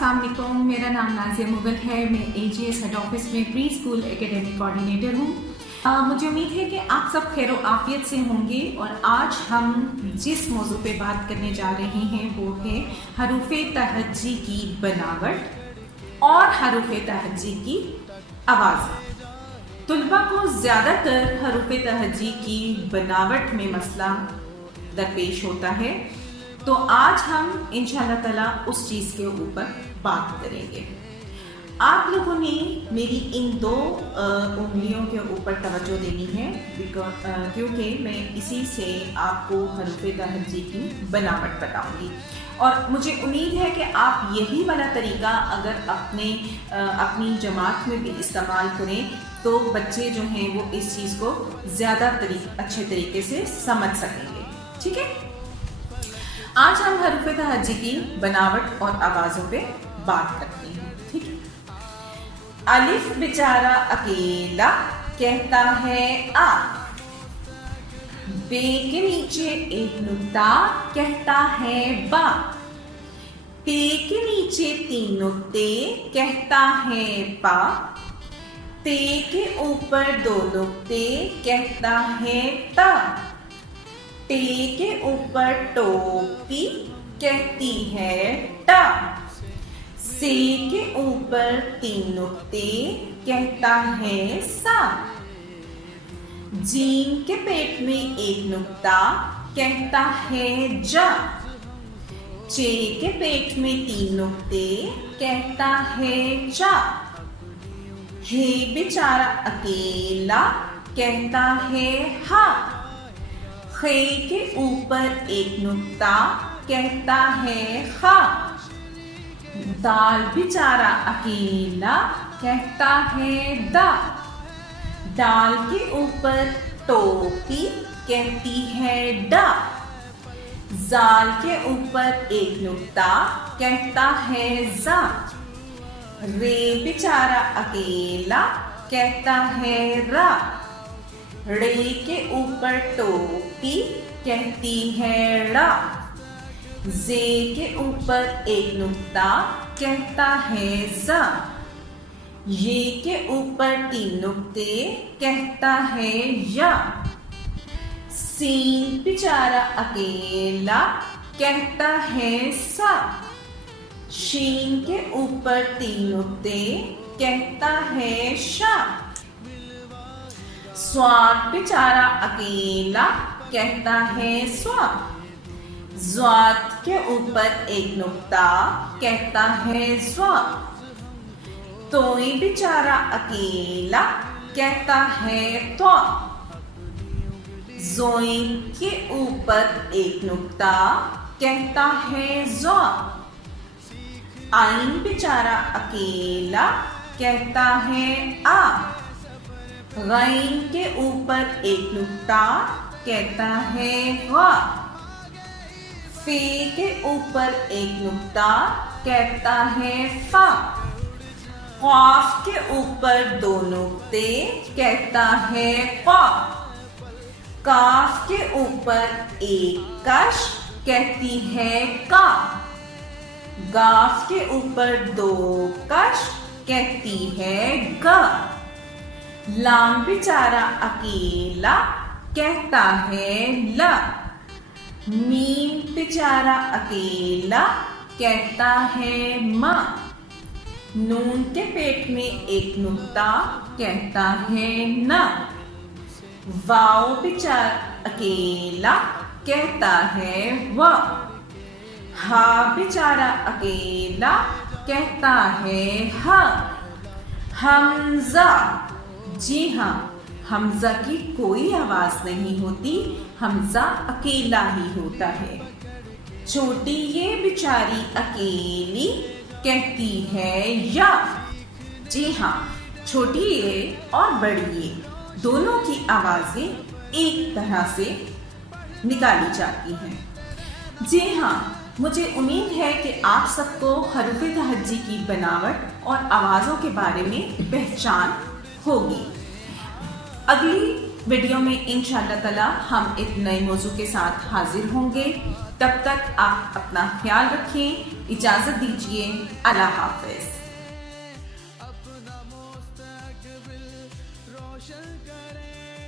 अस्सलाम वालेकुम। मेरा नाम नाज़िया मुगल है। मैं AGS हेड ऑफिस में प्री स्कूल एकेडमिक कोऑर्डिनेटर हूँ। मुझे उम्मीद है कि आप सब खैर आफियत से होंगे और आज हम जिस मौजू पे बात करने जा रहे हैं वो है हरूफ तहज्जी की बनावट और हरूफ तहज्जी की आवाज़। तुलबा को ज़्यादातर हरूफ तहज्जी की बनावट में मसला दरपेश होता है, तो आज हम इंशाअल्लाह ताला उस चीज़ के ऊपर बात करेंगे। आप लोगों ने मेरी इन दो उंगलियों के ऊपर तवज्जो देनी है क्योंकि मैं इसी से आपको हरूफ तहज्जी की बनावट बताऊंगी और मुझे उम्मीद है कि आप यही वाला तरीका अगर अपनी जमात में भी इस्तेमाल करें तो बच्चे जो हैं वो इस चीज़ को ज़्यादा अच्छे तरीके से समझ सकेंगे। ठीक है, आज हम हरूफ तहज्जी की बनावट और आवाज़ों पे बात करते हैं। ठीक है, अलिफ बेचारा अकेला कहता है आ, बे के नीचे एक नुक्ता कहता है बा, पे के नीचे 3 नुक्ते कहता है पा, ते के ऊपर 2 नुक्ते कहता है ता, टे के ऊपर टोपी कहती है टा, से के ऊपर 3 नुक्ते कहता है सा, जीम के पेट में 1 नुक्ता कहता है जा, चे के पेट में 3 नुक्ते कहता है चा, हे बेचारा अकेला कहता है हा, खे के ऊपर 1 नुक्ता कहता है खा, दाल बेचारा अकेला कहता है दा, दाल के ऊपर टोपी कहती है डा, जाल के ऊपर 1 नुक्ता कहता है जा, रे बेचारा अकेला कहता है रा, रे के ऊपर टोपी कहती है ड़ा, जे के ऊपर 1 नुक्ता कहता है जा, ये के ऊपर 3 नुक्ते कहता है या, सीन बेचारा अकेला कहता है सा, शीन के ऊपर 3 नुक्ते कहता है शा, स्वाद बेचारा अकेला कहता है स्वा, ज़्वाद के ऊपर 1 नुक्ता कहता है स्वा, तोई बेचारा अकेला कहता है त्वा, ज़ोइन के ऊपर 1 नुक्ता कहता है ज़्वा, आइन बेचारा अकेला कहता है आ, गैन के ऊपर 1 नुक्ता कहता है गा, फे के ऊपर 1 नुक्ता कहता है फा, क़ाफ के ऊपर 2 नुक्ते कहता है क़ा, काफ के ऊपर 1 कश कहती है का, गाफ के ऊपर 2 कश कहती है गा, लाम बेचारा अकेला कहता है ला, मीम बेचारा अकेला कहता है मा, नून के पेट में 1 नुक्ता कहता है ना, वाव बेचारा अकेला कहता है वा, हा बेचारा अकेला कहता है हा, हमजा, जी हाँ, हमजा की कोई आवाज नहीं होती, हमजा अकेला ही होता है। छोटी ये बेचारी अकेली कहती है या, जी हाँ, छोटी ये और बड़ी ये दोनों की आवाजें एक तरह से निकाली जाती हैं। जी हाँ, मुझे उम्मीद है कि आप सबको हरूफ तहज्जी की बनावट और आवाज़ों के बारे में पहचान होगी। अगली वीडियो में इंशाअल्लाह ताला हम एक नए मौजू के साथ हाजिर होंगे। तब तक आप अपना ख्याल रखें, इजाज़त दीजिए, अल्लाह हाफ़िज़। अपना मुस्तकबिल रोशन करें।